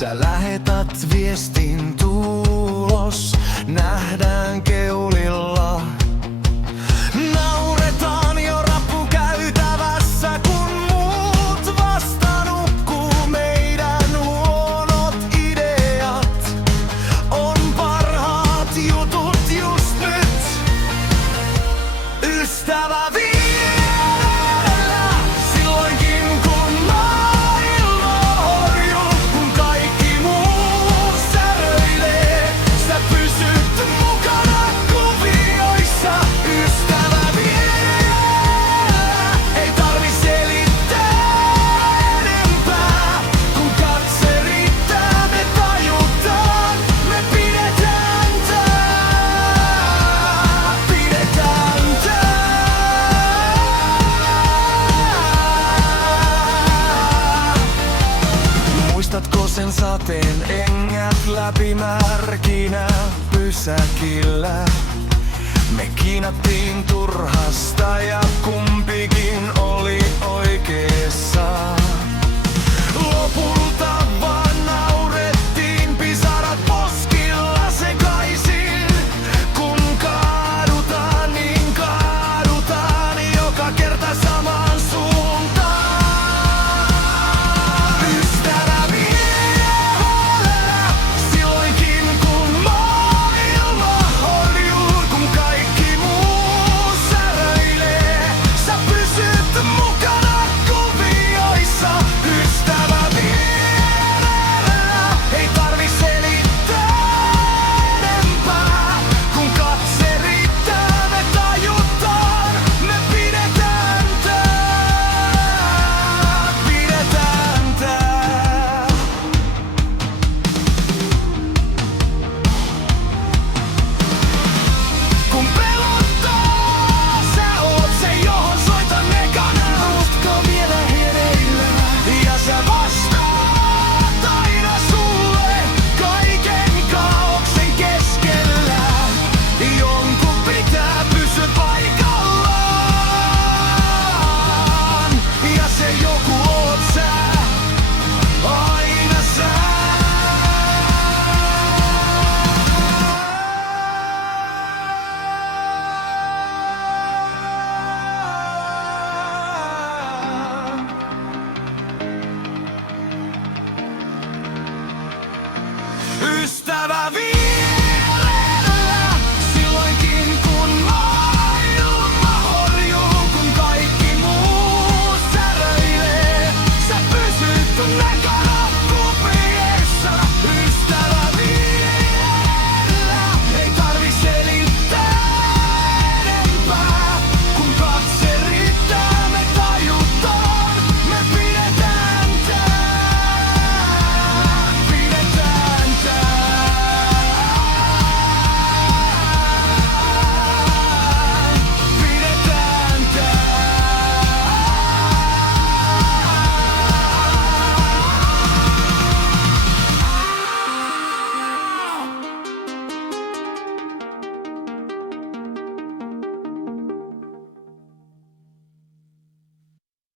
Sä lähetät viestin tulos, nähdään keulilla. Nauretaan jo rappukäytävässä, kun muut vasta nukkuu. Meidän huonot ideat on parhaat jutut just nyt. Ystävä vierellä, silloinkin kun maailma horjuu, kun kaikki muu säröilee. Sä pysyt mukana kuvioissa. Ystävä vierellä, ei tarvi selittää enempää. Kun katse riittää, me tajutaan, me pidetään tää. Pidetään tää. Muistatko sen sateen engät läpimärkinä pysäkillä? Me kiinattiin turhasta ja kumpikin oli oikeassa. Lopulta vaan naurettiin, pisarat poskilla sekaisin. Kun kaadutaan, niin kaadutaan joka kerta samaan suuntaan. Ystävä vierellä, silloinkin kun maailma horjuu, kun kaikki muu säröilee. Sä pysyt mukana kuvioissa. Ystävä vierellä, ei tarvi selittää enempää. Kun katse riittää, me tajutaan, me pidetään tää. Pidetään tää. Kun pelottaa, sä oot se, johon soitan ekana. Ootko vielä hereillä? Ja sä vastaat aina sulle kaiken kaaoksen keskellä. Jonkun pitää pysyä paikallaan. Ja se joku oot sä, aina sä. Ystävä